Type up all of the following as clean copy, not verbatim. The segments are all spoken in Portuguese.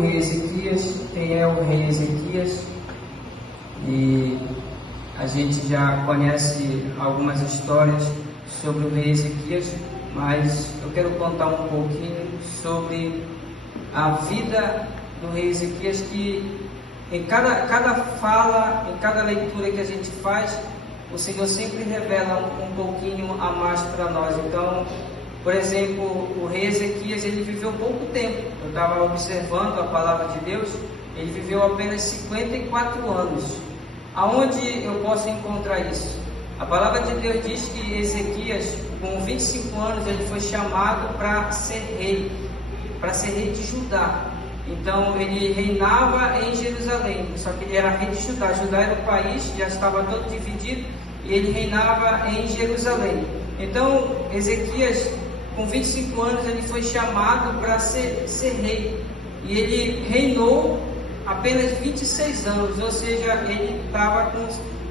Rei Ezequias, quem é o rei Ezequias? E a gente já conhece algumas histórias sobre o rei Ezequias, mas eu quero contar um pouquinho sobre a vida do rei Ezequias, que em cada fala, em cada leitura que a gente faz, o Senhor sempre revela um pouquinho a mais para nós. Então, por exemplo, o rei Ezequias, ele viveu pouco tempo. Eu estava observando a palavra de Deus, ele viveu apenas 54 anos. Aonde eu posso encontrar isso? A palavra de Deus diz que Ezequias, com 25 anos, ele foi chamado para ser rei de Judá. Então ele reinava em Jerusalém, só que ele era rei de Judá. Judá era o país, já estava todo dividido, e ele reinava em Jerusalém. Então Ezequias, com 25 anos, ele foi chamado para ser rei, e ele reinou apenas 26 anos, ou seja,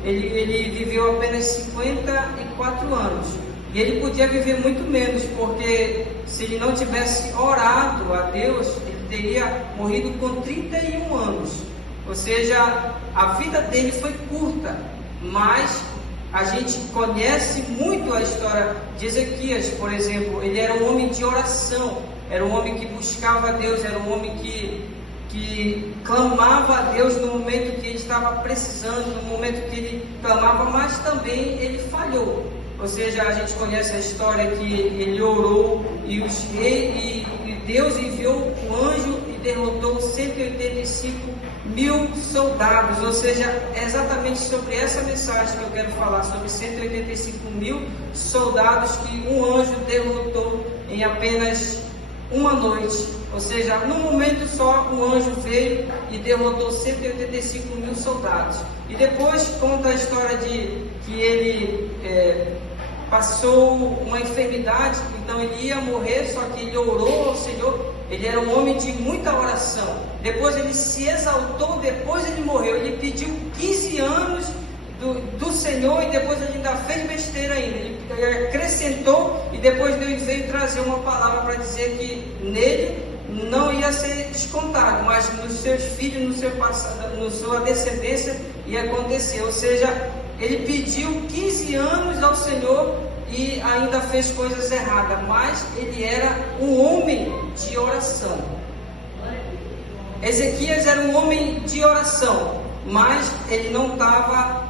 ele viveu apenas 54 anos. E ele podia viver muito menos, porque se ele não tivesse orado a Deus, ele teria morrido com 31 anos. Ou seja, a vida dele foi curta, mas a gente conhece muito a história de Ezequias. Por exemplo, ele era um homem de oração, era um homem que buscava a Deus, era um homem que clamava a Deus no momento que ele estava precisando, no momento que ele clamava, mas também ele falhou. Ou seja, a gente conhece a história que ele orou e Deus enviou um anjo e derrotou 185 mil soldados. Ou seja, é exatamente sobre essa mensagem que eu quero falar, sobre 185 mil soldados que um anjo derrotou em apenas uma noite. Ou seja, num momento só o anjo veio e derrotou 185 mil soldados. E depois conta a história de que ele passou uma enfermidade, então ele ia morrer, só que ele orou ao Senhor. Ele era um homem de muita oração. Depois ele se exaltou, depois ele morreu. Ele pediu 15 anos do Senhor, e depois ele ainda fez besteira ainda. Ele acrescentou, e depois Deus veio trazer uma palavra para dizer que nele não ia ser descontado, mas nos seus filhos, na sua descendência ia acontecer. Ou seja, ele pediu 15 anos ao Senhor e ainda fez coisas erradas, mas ele era um homem de oração. Ezequias era um homem de oração, mas ele não estava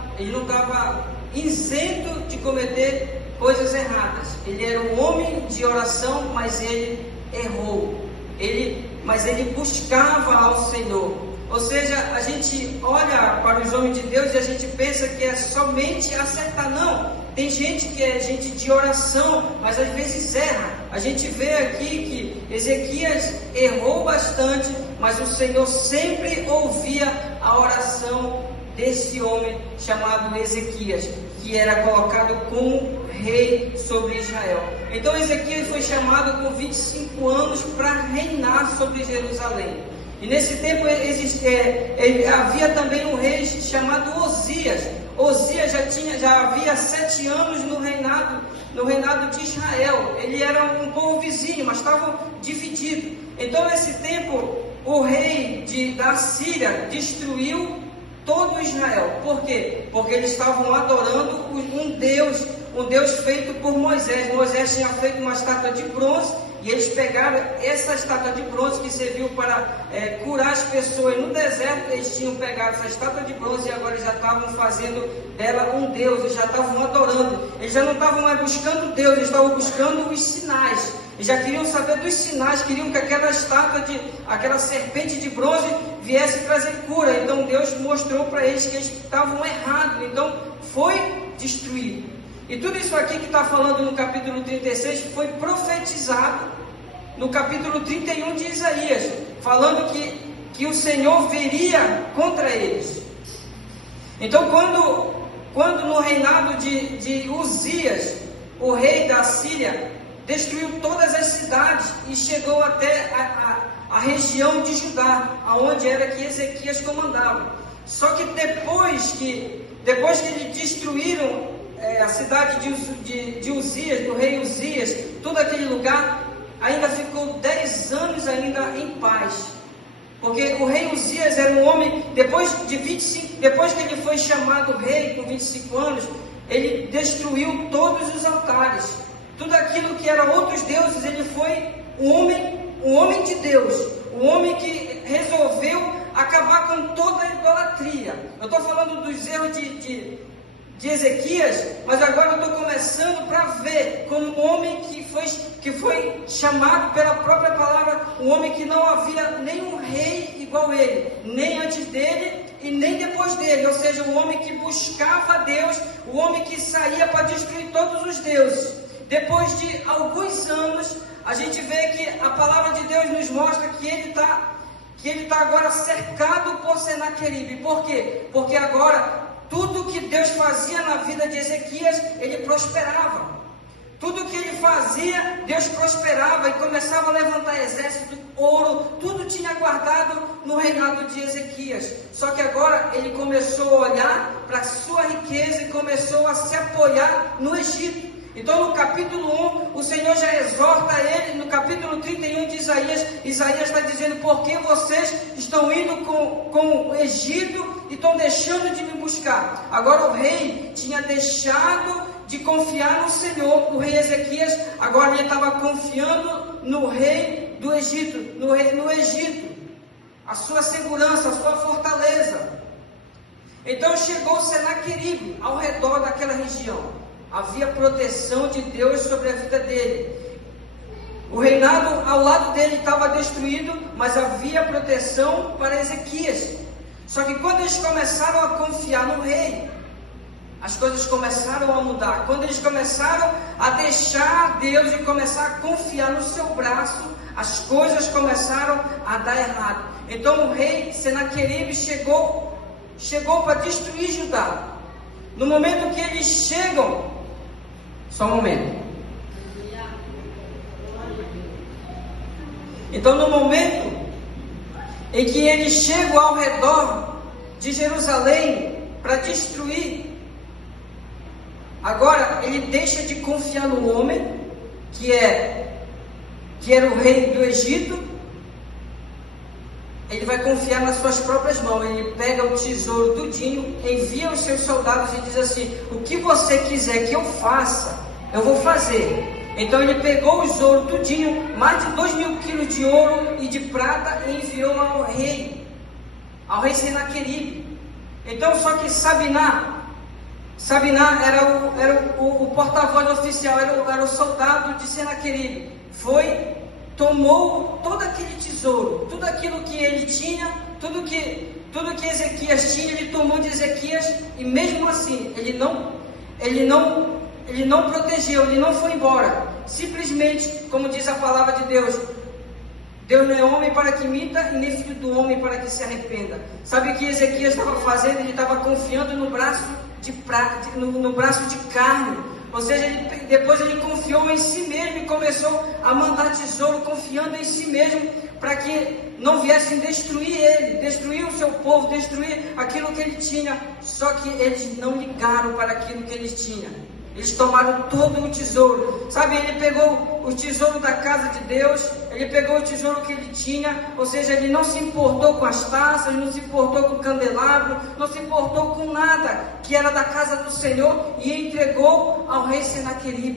isento de cometer coisas erradas. Ele era um homem de oração, mas ele errou. Mas ele buscava ao Senhor. Ou seja, a gente olha para os homens de Deus e a gente pensa que é somente acertar. Não, tem gente que é gente de oração, mas às vezes erra. A gente vê aqui que Ezequias errou bastante, mas o Senhor sempre ouvia a oração desse homem chamado Ezequias, que era colocado como rei sobre Israel. Então Ezequias foi chamado com 25 anos para reinar sobre Jerusalém. E nesse tempo havia também um rei chamado Osias. Osias já havia 7 anos no reinado de Israel. Ele era um povo vizinho, mas estavam divididos. Então nesse tempo o rei da Síria destruiu todo Israel. Por quê? Porque eles estavam adorando um Deus feito por Moisés. Moisés tinha feito uma estátua de bronze, e eles pegaram essa estátua de bronze que serviu para curar as pessoas no deserto. Eles tinham pegado essa estátua de bronze e agora já estavam fazendo dela um Deus. Eles já estavam adorando. Eles já não estavam mais buscando Deus, eles estavam buscando os sinais. Eles já queriam saber dos sinais, queriam que aquela estátua, aquela serpente de bronze viesse trazer cura. Então Deus mostrou para eles que eles estavam errados. Então foi destruído. E tudo isso aqui que está falando no capítulo 36 foi profetizado no capítulo 31 de Isaías, falando que o Senhor viria contra eles. Então quando no reinado de Uzias, o rei da Síria destruiu todas as cidades e chegou até a região de Judá, aonde era que Ezequias comandava. Só que depois que eles destruíram a cidade de Uzias, do rei Uzias, todo aquele lugar, ainda ficou 10 anos ainda em paz. Porque o rei Uzias era um homem, depois que ele foi chamado rei com 25 anos, ele destruiu todos os altares. Tudo aquilo que era outros deuses, ele foi um homem de Deus, um homem que resolveu acabar com toda a idolatria. Eu estou falando dos erros de Ezequias, mas agora eu estou começando para ver como um homem que foi chamado pela própria palavra, um homem que não havia nenhum rei igual a ele, nem antes dele e nem depois dele, ou seja, um homem que buscava a Deus, um homem que saía para destruir todos os deuses. Depois de alguns anos, a gente vê que a palavra de Deus nos mostra que ele está agora cercado por Senaqueribe. Por quê? Porque agora tudo que Deus fazia na vida de Ezequias, ele prosperava. Tudo que ele fazia, Deus prosperava e começava a levantar exército, ouro, tudo tinha guardado no reinado de Ezequias. Só que agora ele começou a olhar para a sua riqueza e começou a se apoiar no Egito. Então no capítulo 1, o Senhor já exorta ele, no capítulo 31 de Isaías está dizendo: por que vocês estão indo com o Egito e estão deixando de me buscar? Agora o rei tinha deixado de confiar no Senhor, o rei Ezequias, agora ele estava confiando no rei do Egito, no Egito, a sua segurança, a sua fortaleza. Então chegou Senaqueribe ao redor daquela região. Havia proteção de Deus sobre a vida dele. O reinado ao lado dele estava destruído, mas havia proteção para Ezequias. Só que quando eles começaram a confiar no rei, as coisas começaram a mudar. Quando eles começaram a deixar Deus e começar a confiar no seu braço, as coisas começaram a dar errado. Então o rei Senaqueribe chegou para destruir Judá. No momento que eles chegam, só um momento. Então no momento em que eles chegam ao redor de Jerusalém para destruir, agora ele deixa de confiar no homem, que era o rei do Egito. Ele vai confiar nas suas próprias mãos. Ele pega o tesouro tudinho, envia os seus soldados e diz assim: o que você quiser que eu faça, eu vou fazer. Então ele pegou os ouro tudinho, mais de 2.000 quilos de ouro e de prata, e enviou ao rei Senaqueribe. Então só que Sabiná era o porta-voz oficial, era o soldado de Senaqueribe. Tomou todo aquele tesouro, tudo aquilo que ele tinha, tudo que Ezequias tinha, ele tomou de Ezequias, e mesmo assim, ele não protegeu, ele não foi embora. Simplesmente, como diz a palavra de Deus, Deus não é homem para que minta, e nem filho do homem para que se arrependa. Sabe o que Ezequias estava fazendo? Ele estava confiando no braço no braço de carne. Ou seja, depois ele confiou em si mesmo e começou a mandar tesouro, confiando em si mesmo, para que não viessem destruir ele, destruir o seu povo, destruir aquilo que ele tinha. Só que eles não ligaram para aquilo que eles tinham. Eles tomaram todo o tesouro. Sabe, ele pegou o tesouro da casa de Deus, ele pegou o tesouro que ele tinha, ou seja, ele não se importou com as taças, não se importou com o candelabro, não se importou com nada que era da casa do Senhor, e entregou ao rei Senaqueribe.